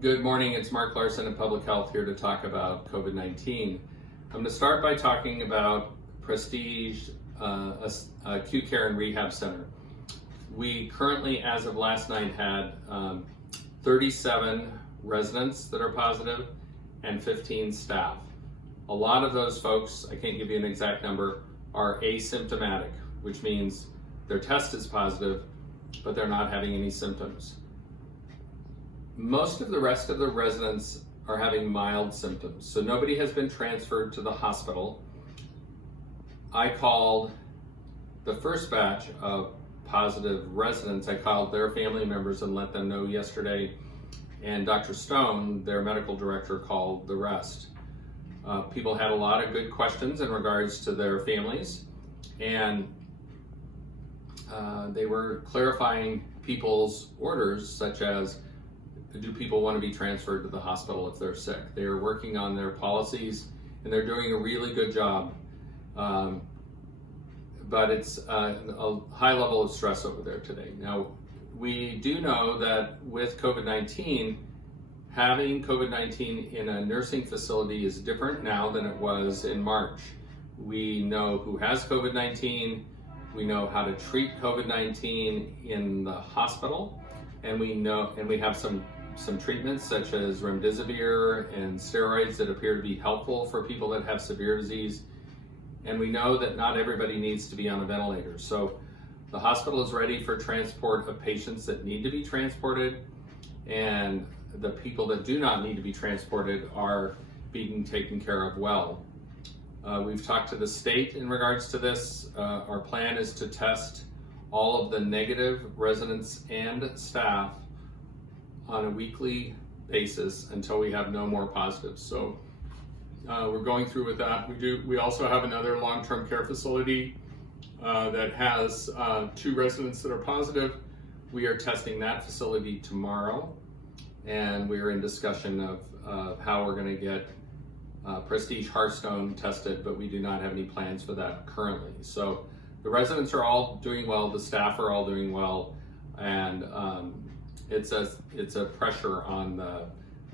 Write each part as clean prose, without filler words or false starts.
Good morning, it's Mark Larson of Public Health here to talk about COVID-19. I'm going to start by talking about Prestige Acute Care and Rehab Center. We currently, as of last night, had 37 residents that are positive and 15 staff. A lot of those folks, I can't give you an exact number, are asymptomatic, which means their test is positive, but they're not having any symptoms. Most of the rest of the residents are having mild symptoms, so nobody has been transferred to the hospital. I called the first batch of positive residents, I called their family members and let them know yesterday, and Dr. Stone, their medical director, called the rest. People had a lot of good questions in regards to their families, and they were clarifying people's orders, such as, do people want to be transferred to the hospital if they're sick? They are working on their policies and they're doing a really good job. But it's a high level of stress over there today. Now, we do know that with COVID-19, having COVID-19 in a nursing facility is different now than it was in March. We know who has COVID-19, we know how to treat COVID-19 in the hospital, and we have some treatments such as remdesivir and steroids that appear to be helpful for people that have severe disease. And we know that not everybody needs to be on a ventilator. So the hospital is ready for transport of patients that need to be transported, and the people that do not need to be transported are being taken care of well. We've talked to the state in regards to this. Our plan is to test all of the negative residents and staff on a weekly basis until we have no more positives. So we're going through with that. We also have another long-term care facility that has 2 residents that are positive. We are testing that facility tomorrow, and we're in discussion of how we're going to get Prestige Hearthstone tested, but we do not have any plans for that currently. So the residents are all doing well, the staff are all doing well, and it's a pressure on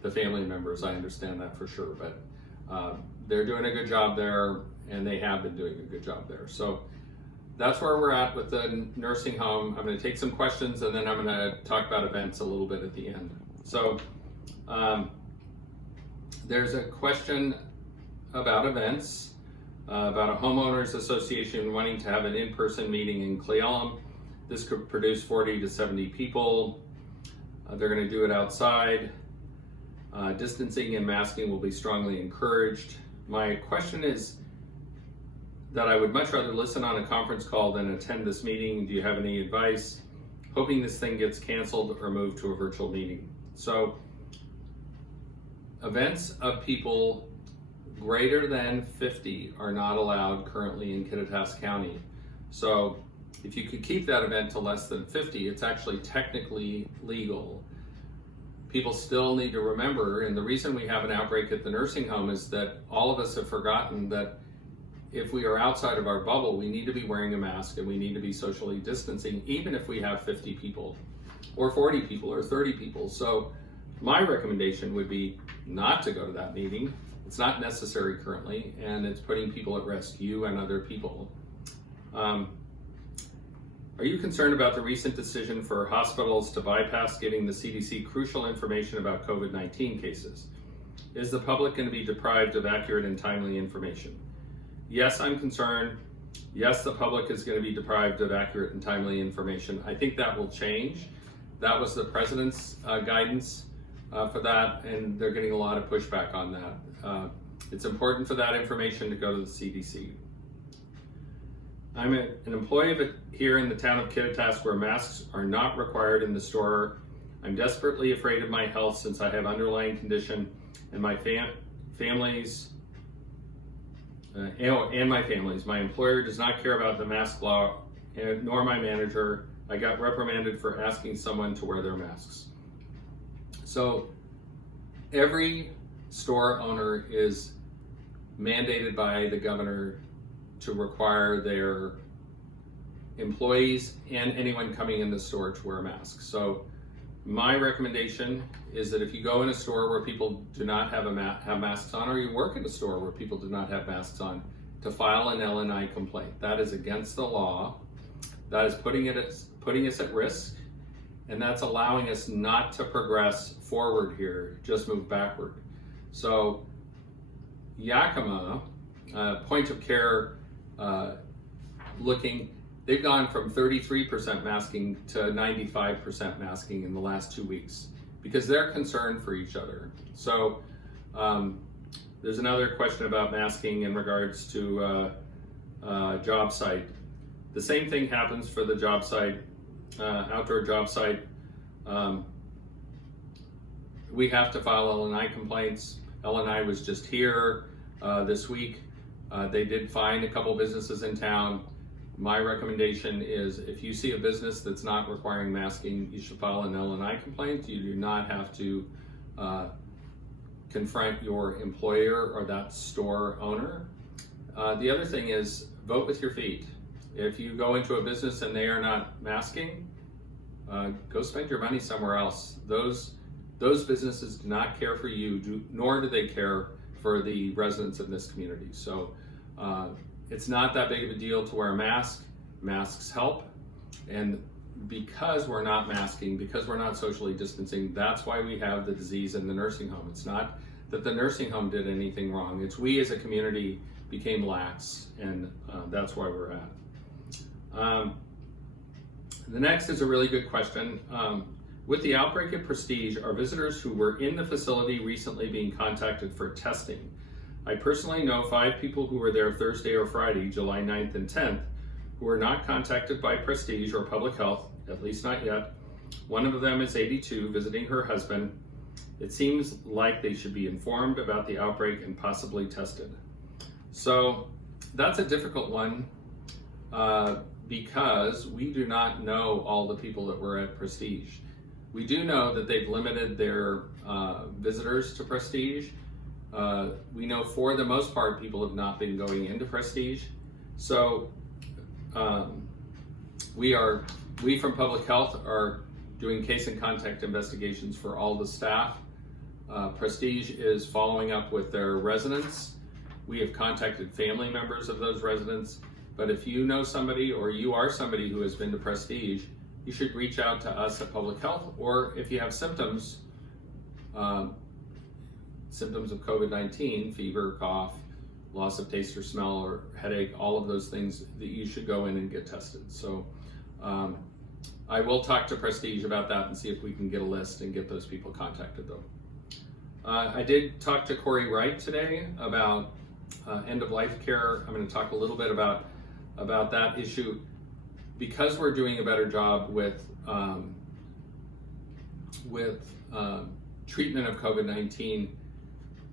the family members. I understand that for sure, but they're doing a good job there, and they have been doing a good job there. So that's where we're at with the nursing home. I'm going to take some questions, and then I'm going to talk about events a little bit at the end. So there's a question about events, about a homeowners association wanting to have an in-person meeting in Cle Elum. This could produce 40 to 70 people. They're going to do it outside. Distancing and masking will be strongly encouraged. My question is that I would much rather listen on a conference call than attend this meeting. Do you have any advice? Hoping this thing gets canceled or moved to a virtual meeting. So, events of people greater than 50 are not allowed currently in Kittitas County. So if you could keep that event to less than 50, it's actually technically legal. People still need to remember, and the reason we have an outbreak at the nursing home is that all of us have forgotten that if we are outside of our bubble, we need to be wearing a mask and we need to be socially distancing, even if we have 50 people or 40 people or 30 people. So my recommendation would be not to go to that meeting. It's not necessary currently, and it's putting people at risk, you and other people. Are you concerned about the recent decision for hospitals to bypass giving the CDC crucial information about COVID-19 cases? Is the public going to be deprived of accurate and timely information? Yes, I'm concerned. Yes, the public is going to be deprived of accurate and timely information. I think that will change. That was the president's guidance for that, and they're getting a lot of pushback on that. It's important for that information to go to the CDC. I'm an employee here in the town of Kittitas where masks are not required in the store. I'm desperately afraid of my health since I have underlying condition and my family's. My employer does not care about the mask law, nor my manager. I got reprimanded for asking someone to wear their masks. So every store owner is mandated by the governor to require their employees and anyone coming in the store to wear a mask. So My recommendation is that if you go in a store where people do not have have masks on, or you work in a store where people do not have masks on, to file an LNI complaint. That is against the law. That is putting us at risk, and that's allowing us not to progress forward here, just move backward. So Yakima, point of care looking, they've gone from 33% masking to 95% masking in the last 2 weeks because they're concerned for each other. So there's another question about masking in regards to job site. The same thing happens for the job site, outdoor job site. We have to file LNI complaints. LNI was just here this week. They did find a couple businesses in town. My recommendation is if you see a business that's not requiring masking, you should file an LNI complaint. You do not have to confront your employer or that store owner. The other thing is vote with your feet. If you go into a business and they are not masking, go spend your money somewhere else. Those businesses do not care for you, nor do they care for the residents of this community. So it's not that big of a deal to wear a mask. Masks help. And because we're not masking, because we're not socially distancing, that's why we have the disease in the nursing home. It's not that the nursing home did anything wrong. It's we as a community became lax, and that's why we're at. The next is a really good question. With the outbreak at Prestige, are visitors who were in the facility recently being contacted for testing? I personally know 5 people who were there Thursday or Friday, July 9th and 10th, who were not contacted by Prestige or Public Health, at least not yet. One of them is 82, visiting her husband. It seems like they should be informed about the outbreak and possibly tested. So that's a difficult one because we do not know all the people that were at Prestige. We do know that they've limited their visitors to Prestige. We know for the most part people have not been going into Prestige. So we from Public Health are doing case and contact investigations for all the staff. Prestige is following up with their residents. We have contacted family members of those residents, but if you know somebody or you are somebody who has been to Prestige, you should reach out to us at Public Health, or if you have symptoms of COVID-19, fever, cough, loss of taste or smell, or headache, all of those things, that you should go in and get tested. So I will talk to Prestige about that and see if we can get a list and get those people contacted though. I did talk to Corey Wright today about end-of-life care. I'm going to talk a little bit about that issue. Because we're doing a better job with treatment of COVID-19,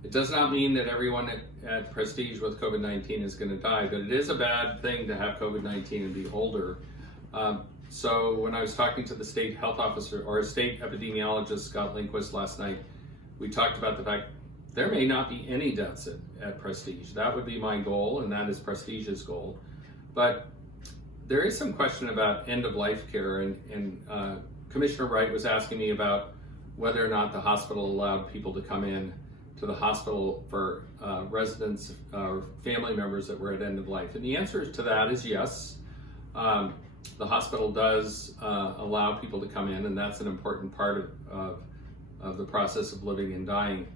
it does not mean that everyone at Prestige with COVID-19 is going to die, but it is a bad thing to have COVID-19 and be older. So when I was talking to the state health officer or state epidemiologist, Scott Lindquist, last night, we talked about the fact there may not be any deaths at Prestige. That would be my goal, and that is Prestige's goal. But there is some question about end-of-life care, and Commissioner Wright was asking me about whether or not the hospital allowed people to come in to the hospital for residents or family members that were at end-of-life. And the answer to that is yes. The hospital does allow people to come in, and that's an important part of the process of living and dying.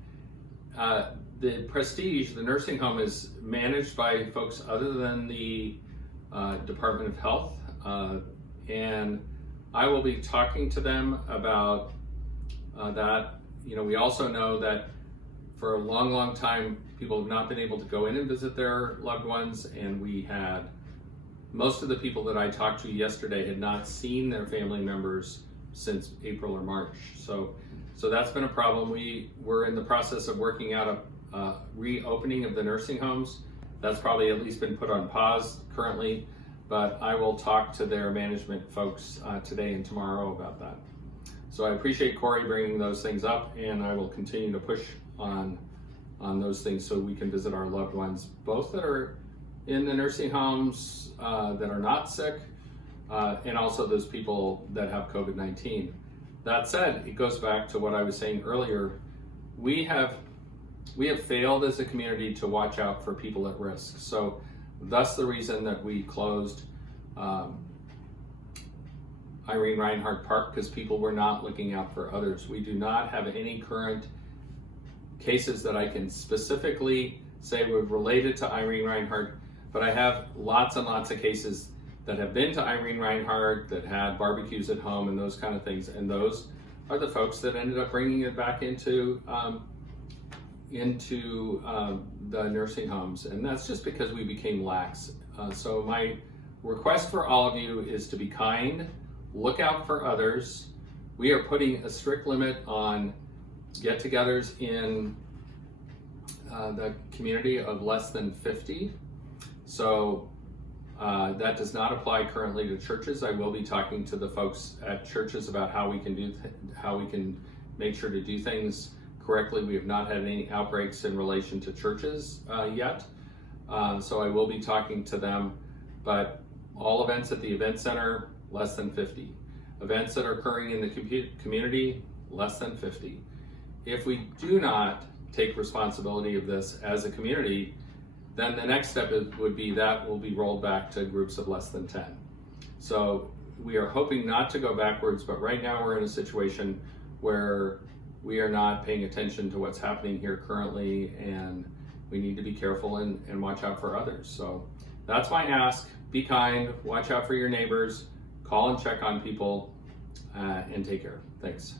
The Prestige, the nursing home, is managed by folks other than the Department of Health, and I will be talking to them about that. You know, we also know that for a long time people have not been able to go in and visit their loved ones, and we had most of the people that I talked to yesterday had not seen their family members since April or March. So that's been a problem. We're in the process of working out a reopening of the nursing homes. That's probably at least been put on pause currently, but I will talk to their management folks today and tomorrow about that. So I appreciate Corey bringing those things up, and I will continue to push on those things so we can visit our loved ones, both that are in the nursing homes that are not sick, and also those people that have COVID-19. That said, it goes back to what I was saying earlier. We have failed as a community to watch out for people at risk. So that's the reason that we closed Irene Reinhardt Park, because people were not looking out for others. We do not have any current cases that I can specifically say were related to Irene Reinhardt, but I have lots and lots of cases that have been to Irene Reinhardt, that had barbecues at home and those kind of things, and those are the folks that ended up bringing it back into the nursing homes, and that's just because we became lax. So my request for all of you is to be kind, look out for others. We are putting a strict limit on get-togethers in the community of less than 50. So that does not apply currently to churches. I will be talking to the folks at churches about how we can make sure to do things correctly. We have not had any outbreaks in relation to churches yet, so I will be talking to them. But all events at the event center, less than 50. Events that are occurring in the community, less than 50. If we do not take responsibility of this as a community, then the next step would be that will be rolled back to groups of less than 10. So we are hoping not to go backwards, but right now we're in a situation where we are not paying attention to what's happening here currently, and we need to be careful and watch out for others. So that's my ask. Be kind, watch out for your neighbors, call and check on people, and take care. Thanks.